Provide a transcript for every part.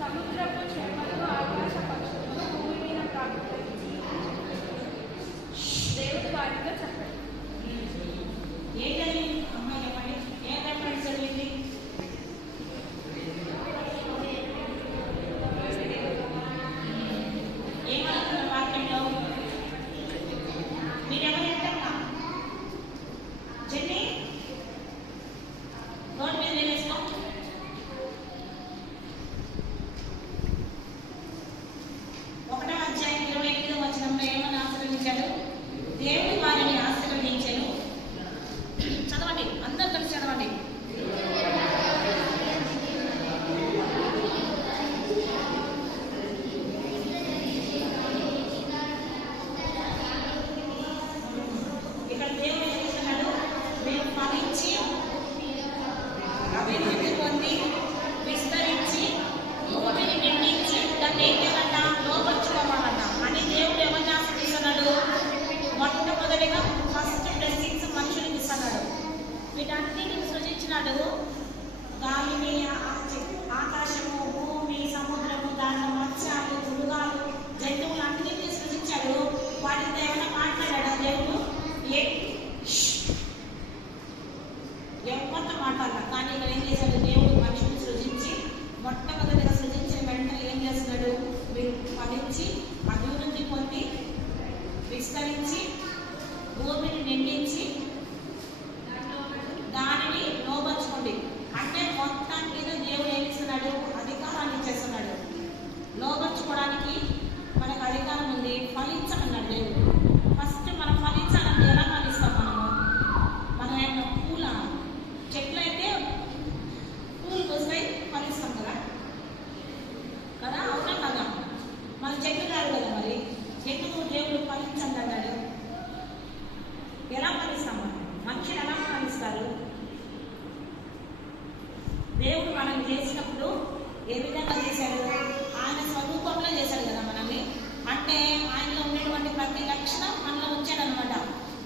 సముద్రపు చేపలను ఆకాశ పక్షులను భూమి మీద ప్రార్థించి దేవుడు వారితో చెప్పాడు. ఏంటని అమ్మాయి చెప్పండి, ఏ రెఫరెన్స్ చదివింది? ఏమనుకున్న వాక్యంలో మీరెవరైనా చెల్లి రోడ్ మీద వేసుకో. ఒకటో అధ్యాయం 28వ వచనంలో ఏమని ఆశీర్వదించాడు? దేవుడు వారిని ఆశీర్వదించాడు. చదవండి, అందరూ కలిసి చదవండి. ఇక్కడ దేవుడు ఏం చేస్తున్నాడు? మీరు ఫలించి అభివృద్ధి పొంది విస్తరించి భూమిని నిండించి దాన్ని ఏం చేయాలంట? లోపరుచుకోవాలంట అని దేవుడు ఎవరిని ఆశీర్వదిస్తున్నాడు? మొట్టమొదటిగా ఫస్ట్ బ్లెస్సింగ్స్ మనుషులకు ఇస్తున్నాడు. వీటన్నిటిని సృజించినాడు. గాలిని, ఆకాశము, భూమి, సముద్రము, దాని మత్స్యాలు, మృగాలు, జంతువులు అన్నింటినీ సృజించాడు. వాటితో ఏమైనా మాట్లాడాడు దేవుడు? ఎవరితో మాట్లాడాలి? కానీ ఇక్కడ ఏం చేశాడు? దేవుడు మనుషులు సృజించి మొట్టమొదటిగా సృజించిన వెంటనే ఏం చేస్తున్నాడు? మీరు ఫలించి అభివృద్ధి పొంది విస్తరించి భూమిని నిండించి దానిని లోపరుచుకోండి. అంటే మొత్తం మీద దేవుడు ఏమి ఇస్తున్నాడు? అధికారాన్ని ఇచ్చేస్తున్నాడు. లోపరుచుకోవడానికి మనకు అధికారం ఉంది. ఫలించమన్నాడు దేవుడు. ఫస్ట్ మనం ఫలించాలంటే ఎలా ఫలిస్తాం? మనం ఏమన్నా పూల చెట్లు అయితే పూలు వస్తాయి, ఫలిస్తాం కదా కదా అవునా కదా? మన చెట్లు కాదు కదా, మరి ఎందుకు దేవుడు ఫలించండి అన్నాడు? ఎలా ఫలిస్తాం? మనుషులు ఎలా ఫలిస్తారు? దేవుడు మనం చేసినప్పుడు ఏ విధంగా చేశాడు? ఆయన స్వరూపంలో చేశాడు కదా మనల్ని. అంటే ఆయనలో ఉన్నటువంటి ప్రతి లక్షణం మనలో ఉంచాడు అనమాట.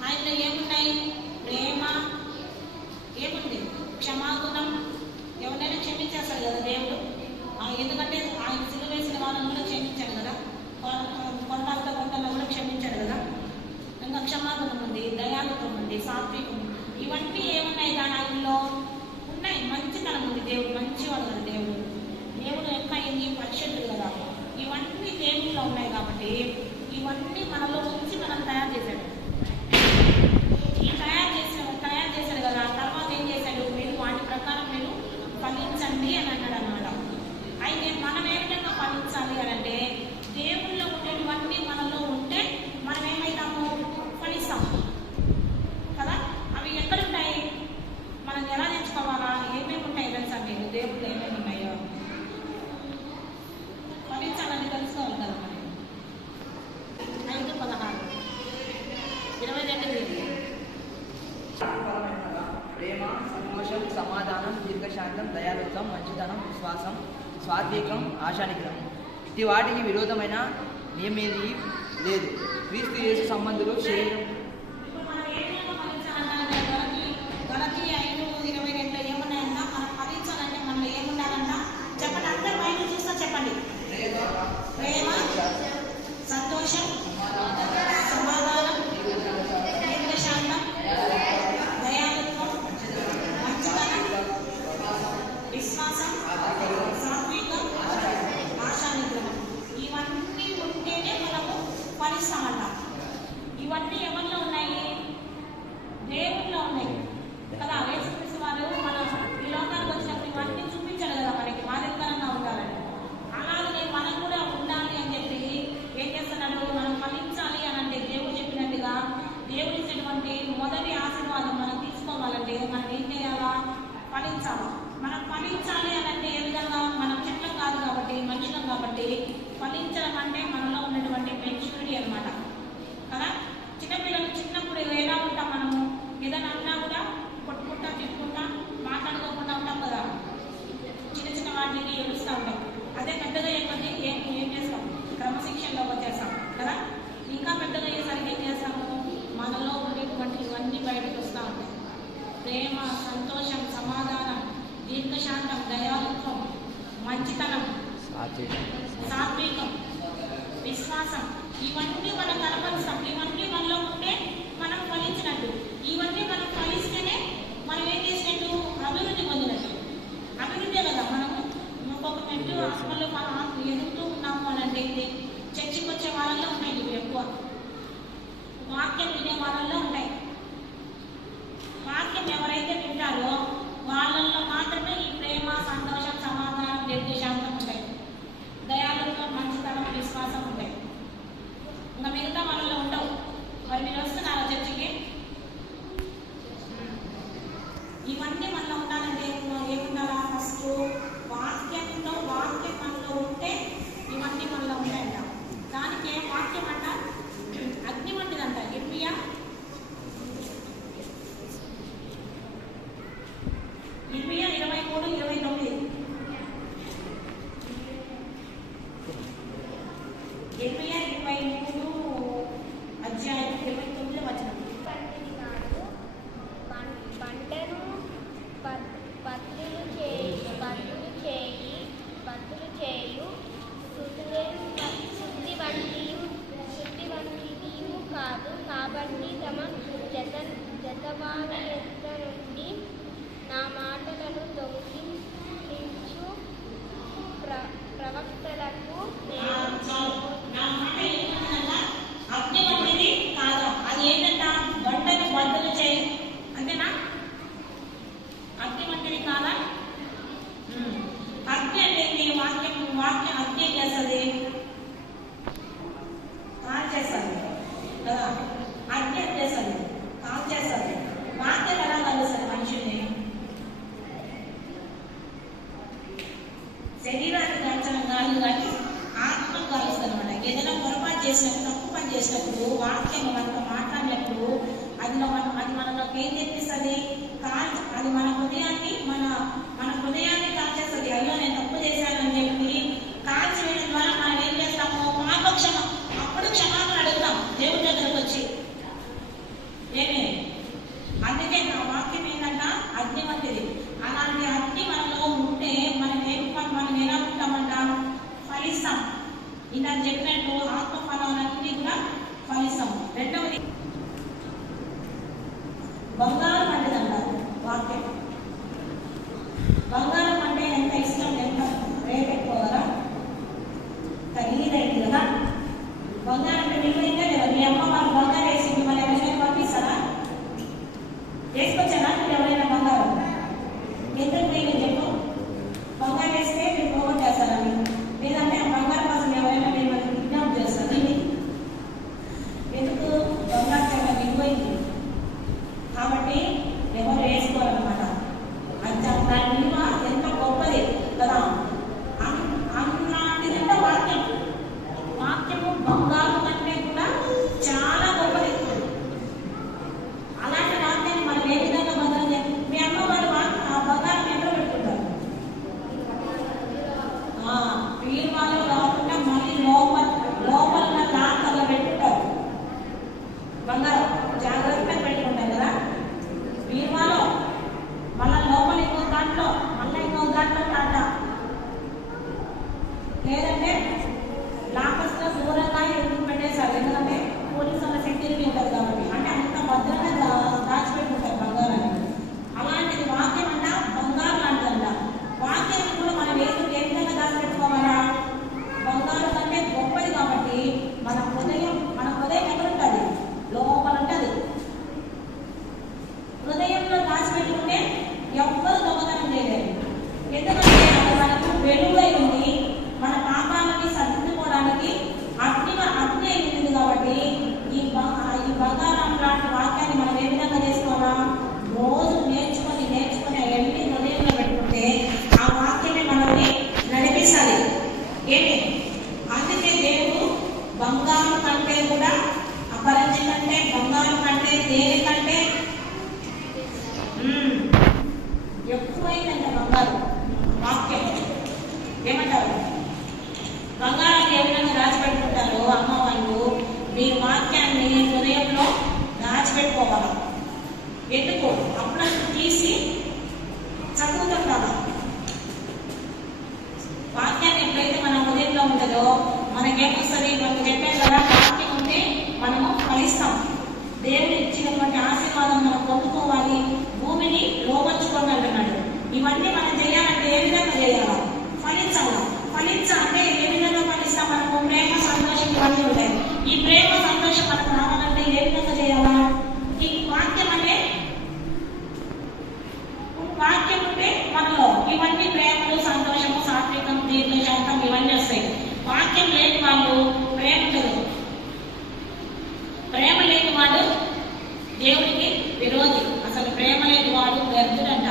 ఆయనలో ఏమున్నాయి? ప్రేమ ఏముంది? క్షమాగుణం. ఎవరైనా క్షమించేస్తాడు కదా దేవుడు. ఎందుకంటే ఆయన సిలువ వేసిన వాళ్ళని కూడా క్షమించాడు కదా. కొండల్లో కూడా క్షమించాడు కదా. ఇంకా క్షమాగుణం ఉంది, దయాలుత్వం ఉంది, సాత్వికం. ఇవన్నీ ఏమున్నాయి? దాని ఆయనలో ఉన్నాయి. మంచితనం ఉంది. దేవుడు మంచివాడు కదా. దేవుడు ఎట్లా అయింది? పరిశుద్ధుడు కదా. ఇవన్నీ దేవుడిలో ఉన్నాయి కాబట్టి ఇవన్నీ మనలో ఉంచి మనం తయారు చేశాడు. ఈ తయారు చేశాడు కదా. తర్వాత ఏం చేశాడు? మీరు వాటి ప్రకారం మీరు ఫలించండి అని అన్నాడు అన్నమాట. అయితే మనం ఏ విధంగా ఫలించాలి అని అంటే, దేవుళ్ళలో ఉండేటివన్నీ మనలో ఉంటే మనం ఏమైతాము? ఫలిస్తాము కదా. అవి ఎక్కడుంటాయి? మనం ఎలా తెచ్చుకోవాలా? ఏమేమి ఉంటాయి తెలుసా మీకు? దేవుళ్ళు ఏమేమి ఉన్నాయో ఫలించాలని తెలుసుకోవాలి కదా. మరి 5:16 22 ప్రేమ, సంతోషం, సమాధానం, దీర్ఘశాంతం, దయాలుత్వం, మంచితనం, విశ్వాసం, సాత్వికం, ఆశానిగ్రహం. ఇది వాటికి విరోధమైన నియమేది లేదు. క్రీస్తు యేసు సంబంధులు శరీరం గలతీ 5:22 ఏమున్నాయన్నా? మనం ఫలించాలంటే మనలో ఏముండాలంట? చెప్పండి, అందరు బయట చూస్తా చెప్పండి. ప్రేమ, సంతోషం, సమాధానం, దీర్ఘశాంతం, దయాలుత్వం, మంచితనం, విశ్వాసం, సాత్వికం, ఆశానిగ్రహం. ఇవన్నీ ఉంటేనే మనము ఫలిస్తామంట. ఇవన్నీ ఎవరిలో ఉన్నాయి? దేవుల్లో ఉన్నాయి కదా. యేసుక్రీస్తు వారు మన ఈ లోకానికి వచ్చినప్పుడు ఇవన్నీ చూపించాడు కదా మనకి, మాదిరికరంగా ఉండాలని. అలాగే మనం కూడా ఉండాలి అని చెప్పి ఏం చేస్తున్నాడు? మనం ప్రేమ, సంతోషం, సమాధానం, దీర్ఘశాంతం, దయాళుత్వం, మంచితనం, సాత్వికం, విశ్వాసం. ఇవన్నీ మనం కనపరుస్తాం. ఇవన్నీ మనలో ఉంటే మనం ఫలించినట్టు. ఇవన్నీ మనం ఫలిస్తేనే మనం ఏం చేసినట్టు? అభివృద్ధి పొందినట్టు. అభివృద్ధి కదా మనము ఇంకొక మెట్టు ఆత్మలో మనం ఎదుగుతూ ఉన్నాము అని అంటే చర్చికి వచ్చే వాళ్ళల్లో ఉంటాయి ఇవి ఎక్కువ. వాక్యం వినే వాళ్ళల్లో ఉంటాయి. వాక్యం ఎవరైతే వింటారో వాళ్ళల్లో మాత్రమే ఈ ప్రేమ, సంతోషం, సమాధానం, దీర్ఘశాంతం ఉంటాయి. దయాళుత్వం, మంచితనం, విశ్వాసం ఉంటాయి. ఇంకా మిగతా వాళ్ళలో ఉండవు. మరి మీరు వస్తున్నారా చర్చికి? ఇవన్నీ మనలో ఉండాలంటే ఏముండాలా? ఫస్ట్ వాక్యం మనలో ఉంటే ఇవన్నీ మనలో ఉంటాయంట. దానికి వాక్యం అంట అగ్ని వంటిదంట. ఇర్మియా 23:29. ఇర్మియా 23:29. పంటను పత్రులు చేయు శుద్ధి వంటిదియు కాదు. కాబట్టి తమ జతవాని ఎద్ద నుండి నా మాటలను దొంగిలించు ప్రవక్తలకు అగ్ని వంటిది కాదా? అది ఏంటంట? వంటను బద్దలు చేయి అంతేనా? అగ్ని వంటిది కాదా? అగ్ని అంటే వాక్యం అగ్ని ఏం చేస్తుంది? కాల్ చేస్తుంది కదా. అగ్ని ఏం చేస్తుంది? కాల్ చేస్తుంది. వాక్యం ఎలా కలుస్తుంది మనిషిని? శరీరాన్ని కాల్చడం కాదు కానీ ఆత్మ కాలుస్తుంది అనమాట. ఏదైనా పొరపాటు చేసినప్పుడు, తప్పు పని చేసినప్పుడు, వాక్యం మనతో మాట్లాడినప్పుడు అది మనలోకి ఏం తెప్పిస్తుంది? అది మన హృదయాన్ని కాల్చేస్తుంది. అయ్యో నేను తప్పు చేశానని చెప్పి కాల్చివేయడం ద్వారా మనం ఏం చేస్తాము? అప్పుడు క్షమాపణ అడుగుతాం దేవుడి దగ్గరకు వచ్చి. అందుకే నా వాక్యం ఏంటంట అగ్ని వంటిది. అలాంటి అగ్ని మనలో ఉంటే మనం ఎలా ఉంటామంట? ఫలిస్తాం. ఇందాక చెప్పినట్టు ఆత్మ ఫలాలన్నీ కూడా ఫలిస్తాం. రెండవది బంగారం వంటిదంటారు వాక్యం. బంగారం అంటే ఎంత ఇష్టం, ఎంత రేట్ ఎక్కువ కదా, ఖరీదైంది కదా. బంగారం అంటే విలువైందే లేదా? మీ అమ్మ వాళ్ళు బంగారం వేసి మిమ్మల్ని ఎవరైనా పంపిస్తారా? వేసుకొచ్చారా మీరు ఎవరైనా బంగారం? ఎందుకు మీరు చెప్పు? బంగారం వేస్తే మీరు పోగొట్టేస్తారా? లేదంటే ఆ బంగారం కోసం ఎవరైనా మిమ్మల్ని కిడ్నాప్ చేస్తారు. ఎందుకు? బంగారం చాలా విలువైంది కాబట్టి ఎవరు వేసుకోవాలన్నమాట. దాని విలువ ఎంత గొప్పది కదా. అన్నటిదంటే వాక్యము బంగారం కంటే కూడా చాలా గొప్పది. అలాంటి వాక్యాన్ని మనం ఏ విధంగా భద్రం చేయాలి? మీ అమ్మ వాళ్ళు ఆ బంగారం ఎక్కడ పెట్టుకుంటారు? బీరువాలో కాకుండా మళ్ళీ లోపల ఉన్న లాకర్లో పెట్టుకుంటారు. బంగారం జాగ్రత్తగా పెట్టుకుంటారు కదా బీరువాలో. మళ్ళీ లోపల ఇంకో దాంట్లో టాటా. లేదంటే లాకర్స్లో దూరంగా ఎందుకు పెట్టేశారు? ఎందుకంటే పోలీసు వాళ్ళ సెక్యూరిటీ ఉంటుంది కాబట్టి. అంటే అంత భద్రంగా దాచిపెట్టుకుంటారు బంగారాన్ని. అలాంటిది వాక్యం అంట బంగారం లాంటిదంట. వాక్యాన్ని కూడా మనం ఏ విధంగా దాచిపెట్టుకోవాలా? బంగారం కంటే గొప్పది కాబట్టి మన హృదయం ఎక్కడ ఉంటుంది? లోపల ఉంటుంది. హృదయంలో దాచిపెట్టుకుంటే ఎవ్వరు దొంగతనం చేయలేరు. ఎందుకంటే అది మనకు వెలుగై ఉంది. మన పాపాలని సర్దుకోవడానికి అగ్ని అయి ఉంటుంది కాబట్టి ఈ బంగారం లాంటి వాక్యాన్ని మనం ఏ విధంగా చేసుకోవాలా? రోజు నేర్చుకొని అవన్నీ హృదయంలో పెట్టుకుంటే ఆ వాక్యమే మనల్ని నడిపిస్తుంది. అందుకే దేవుడు బంగారం కంటే కూడా అపరంజికంటే, బంగారం కంటే, తేనె కంటే ఎక్కువైందంటే బంగారం వాక్యం. ఏమంటారు? బంగారాన్ని ఏ విధంగా దాచిపెట్టుకుంటారు అమ్మ వాళ్ళు? మీ వాక్యాన్ని హృదయంలో దాచిపెట్టుకోవాలి. ఎందుకు? అప్పుడు దేవుడు ఇచ్చినటువంటి ఆశీర్వాదం మనం పొందుకోవాలి, భూమిని లోపరుచుకోండి అంటున్నాడు. ఇవన్నీ మనం చేయాలంటే ఏ విధంగా చేయాలా? ఫలించాలా? ఫలించాలంటే ఏ విధంగా ఫలిస్తాం? మనకు ప్రేమ సంతోషం ఇవన్నీ ఉంటాయి. ఈ ప్రేమ సంతోషం మనకు రావాలంటే ఏ విధంగా చేయాలా? ఈ వాక్యం అంటే వాక్యం ఉంటే మనలో ఇవన్నీ ప్రేమలు సంతోషము సాత్వికం దీర్ఘశాంతం ఇవన్నీ వస్తాయి. వాక్యం లేని వాళ్ళు ప్రేమ లేదు. ప్రేమ లేని వాడు దేవుడికి విరోధి. అసలు ప్రేమ లేని వాడు వ్యర్థుడంట.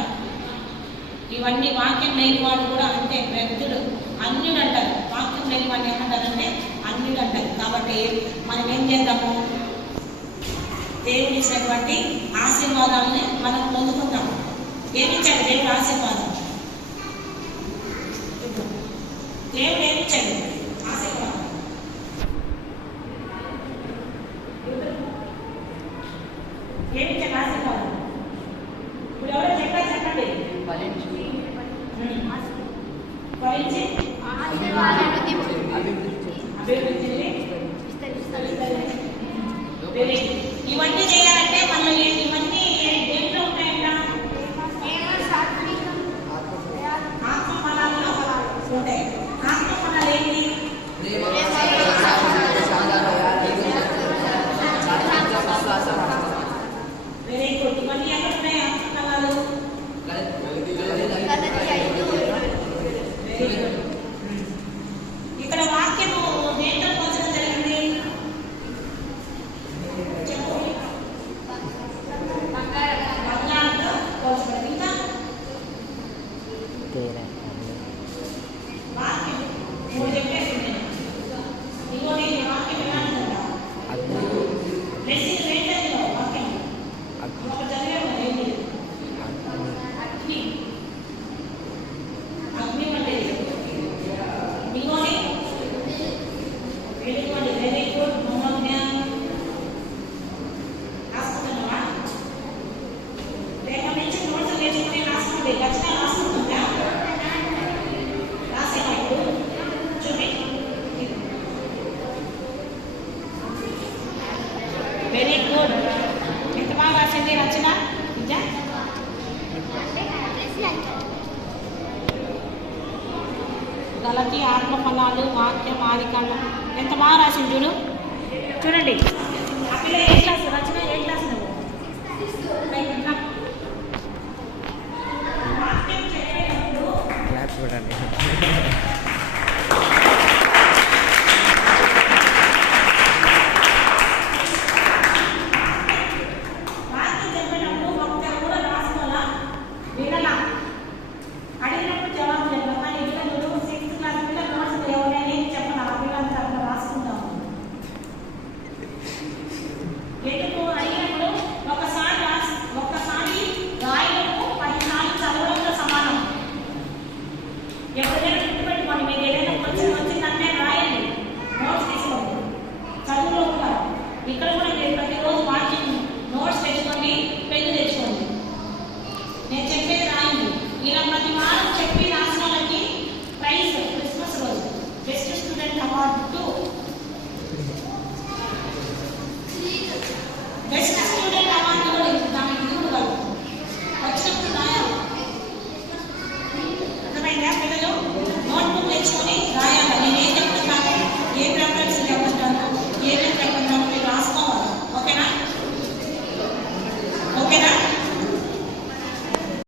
ఇవన్నీ వాక్యం లేని వాడు కూడా అంతే, వ్యర్థుడు, అన్యుడు అంటారు. వాక్యం లేని వాడిని ఏమంటారంటే అన్యుడు అంటారు. కాబట్టి మనం ఏం చేద్దాము? దేవుడు ఇచ్చినటువంటి ఆశీర్వాదాలని మనం పొందుకుందాం. ఏమిచ్చాడు దేవుడు ఆశీర్వాదం? దేవుడు ఏమిచ్చాడు ఆశీర్వాదం? ఏమిచ్చాడు ఆశీర్వాదం? ఇప్పుడు ఎవరో చెప్పండి. ఫలించి ఇవన్నీ చేయాలంటే మనం ఇవన్నీ దేంట్లో ఉంటాయంట? ఆత్మఫలాల్లో ఉంటాయి. ఆత్మఫలాలు ఏంటి? Very good. ఇవన్నీ ఎక్కడ ఉన్నాయి ఆత్మఫలాలు? ఇక్కడ వాక్యము దేంట్లో పోల్చడం జరిగింది? బంగారంతో పోల్చబడింది. ఇంకా వాక్యం మూడు చెప్పేసింది. ఇంకోటి వాక్యం ఎలా ఉంటుందా? బ్లెస్సింగ్ ఏంటో వాక్యం ఒక చదివాము. ఏంటి? అగ్ని. అగ్ని అంటే ఇంకోటి వెలుగుండి. Very good. మనోజ్ఞానం రాసుకుంటున్నావా? రేపటి నుంచి నోట్స్ నేర్చుకుని రాసుకోండి. ఖచ్చితంగా రాసుకుంటుందా? రాసేవా ఇప్పుడు? చూపి. Very good. ఎంత బాగా రాసింది రచన. నిజా? గలతి ఆత్మఫలాలు వాక్యం ఆదికాండం ఎంత బాగా రాసింది చూడు. చూడండి ఆ పిల్ల ఏ క్లాస్? రచన ఏ క్లాస్ నువ్వు? వాక్యం చదివేటప్పుడు క్లాస్ చూడండి. వాక్యం చదివేటప్పుడు ఒక్కరు కూడా రాసుకోవాలా? వినలా? అడిగినప్పుడు జవాబు చెప్పాలి. కానీ ఇక్కడ నువ్వు 6th క్లాస్ పిల్ల నోట్స్ ఎవరైనా చెప్పాలి. ఆ పిల్లలంతా అక్కడ రాసుకుంటాము. ఎందుకు అడిగినప్పుడు ఒక్కసారి రాయడము 10 సార్లు చదవడంతో సమానం. ఎప్పుడైనా గుర్తుపెట్టుకోండి. మీకు ఏదైనా వచ్చిందంటే రాయండి, నోట్స్ తీసుకోండి. చదువులో కూడా ఇక్కడ కూడా మీరు ప్రతిరోజు వాక్యం నోట్స్ తెచ్చుకోండి, పెన్ను తెచ్చుకోండి. నేను చెప్పేది రాయండి. ఇలా ప్రతి వారం చెప్పి రాసిన వాళ్ళకి ప్రైజ్ క్రిస్మస్ రోజు best student award 2. Best student award కూడా దానికి ఇది కూడా వచ్చినప్పుడు రాయాలి. అర్థమైందా? పిల్లలు నోట్బుక్ తెచ్చుకొని